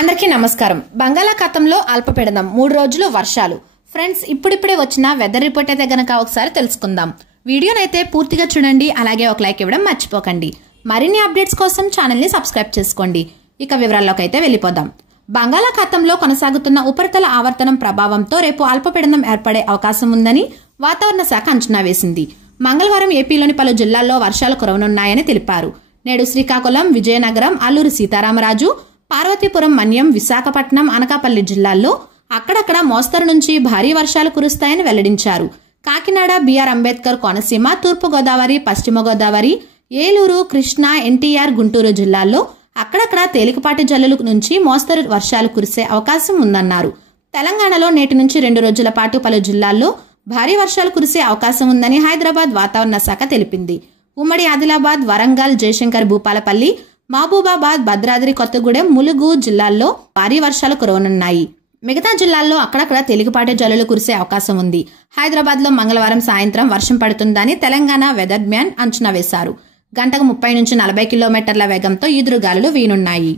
అందరికీ నమస్కారం. బంగాళాఖాతంలో అల్పపీడనం 3 రోజులు వర్షాలు. ఫ్రెండ్స్, ఇప్పుడిప్పుడే వచ్చిన వెదర్ రిపోర్ట్ అయితే గనక ఒకసారి తెలుసుకుందాం. వీడియోనైతే పూర్తిగా చూడండి, అలాగే ఒక లైక్ ఇవ్వడం మర్చిపోకండి. మరిన్ని అప్డేట్స్ కోసం ఛానల్ ని సబ్స్క్రైబ్ చేసుకోండి. ఇక వివరాల్లోకి అయితే వెళ్ళిపోదాం. బంగాళాఖాతంలో కొనసాగుతున్న ఉపరితల ఆవర్తనం ప్రభావంతో రేపు అల్పపీడనం ఏర్పడే అవకాశం ఉందని వాతావరణ శాఖ అంచనా వేసింది. మంగళవారం ఏపీలోని పలు జిల్లాల్లో వర్షాలు కురవనున్నాయని తెలిపారు. నేడు శ్రీకాకుళం, విజయనగరం, అల్లూరి సీతారామరాజు, పార్వతీపురం, మన్యం, విశాఖపట్నం, అనకాపల్లి జిల్లాల్లో అక్కడక్కడ మోస్తరు నుంచి భారీ వర్షాలు కురుస్తాయని వెల్లడించారు. కాకినాడ, బీఆర్ అంబేద్కర్ కోనసీమ, తూర్పుగోదావరి, పశ్చిమ గోదావరి, ఏలూరు, కృష్ణా, ఎన్టీఆర్, గుంటూరు జిల్లాల్లో అక్కడక్కడ తేలికపాటి జల్లుల నుంచి మోస్తరు వర్షాలు కురిసే అవకాశం ఉందన్నారు. తెలంగాణలో నేటి నుంచి 2 రోజుల పాటు పలు జిల్లాల్లో భారీ వర్షాలు కురిసే అవకాశం ఉందని హైదరాబాద్ వాతావరణ శాఖ తెలిపింది. ఉమ్మడి ఆదిలాబాద్, వరంగల్, జయశంకర్ భూపాలపల్లి, మహబూబాబాద్, భద్రాద్రి కొత్తగూడెం, ములుగు జిల్లాల్లో భారీ వర్షాలు కురవనున్నాయి. మిగతా జిల్లాల్లో అక్కడక్కడ తేలికపాటి జల్లులు కురిసే అవకాశం ఉంది. హైదరాబాద్ లో మంగళవారం సాయంత్రం వర్షం పడుతుందని తెలంగాణ వెదర్ మ్యాన్ అంచనా వేశారు. గంటకు 30 నుంచి 40 కిలోమీటర్ల వేగంతో ఈదురుగాలులు వీనున్నాయి.